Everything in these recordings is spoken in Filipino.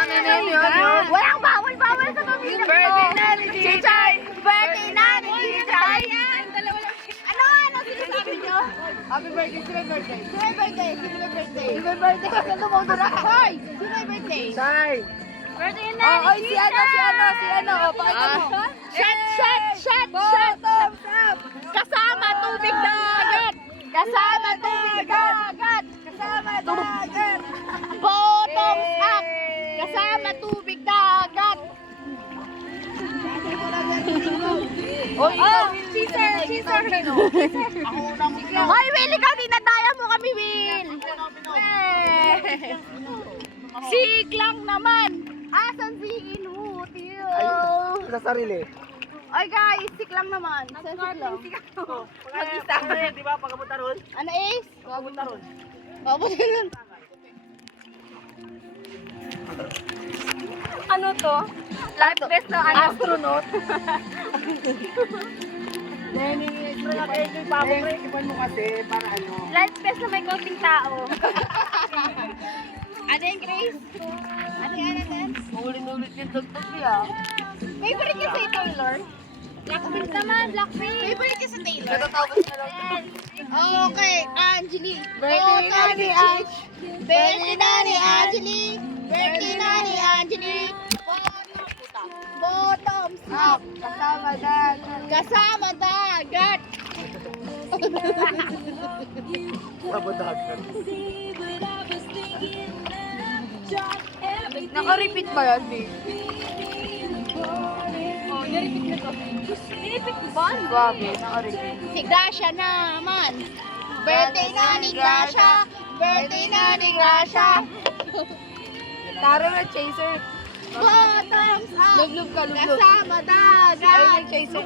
Walang bawal sa pamilya ko. Birthday na ni Chichay. Birthday na ni Chichay. Ano sinasabi nyo? Happy birthday, sino may birthday? Sino may birthday? Sino may birthday? Sino may birthday? Kasi lumodora. Hoy! Sino may birthday? Sai! Birthday na ni Chichay. Si ano. O, pakita mo. Shot. Thumbs up. Kasama tubig dagat. Bottoms up. Kasama tubig dagat. Oy, Cheeser. Hoy, Will, ikaw dinadaya mo kami, Will. Sik lang naman. Asan si Inutil? sa sarili. Ay guys, sik lang naman. Sik lang. Mag-isa. Di ba, pagkapunta ron? Ano is? Pagkapunta ron. Papunta nun. Ano to? Life vest na ano? Astronaut. Then, extra na kayo yung paborito. Ipan mo kasi, para ano. Life vest na may konting tao. Ano yan, Grace? Ano yan? Ulit-ulit yung tugtog niya. Favorite ka si Taylor? Blackpink naman, Blackpink. Favorite ka sa Taylor? Natatapos na lang. Okay, Angeli. Birthday na ni Ange. Birthday na ni Angeli. Birthday na ni Angeli. Bottoms up. Kasama dagat. Kasama dagat. Kasama dagat. Naka-repeat ba yan, babe? Oh, na-repeat na to. Ni-repeat ko ba? Grabe, naka-repeat. Si Gracia naman. Birthday na ni Gracia. Birthday na ni Gracia. Tara na, chaser. Bottoms up. Lublub ka, lublub. Kasama dagat. Chaser.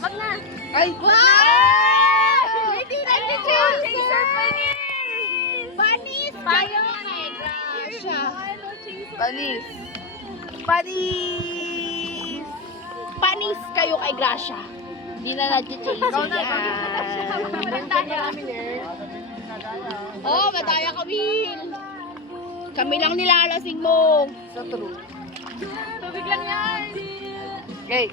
Wag na. Ay! Wow! Hindi na chaser. Panis kayo kay Gracia. Panis. Panis kayo kay Gracia. Hindi na nag-chaser yan. Oh, madaya ka, Will. Kami lang nilalasing mo. Sa true. Tubig lang yan. Okay.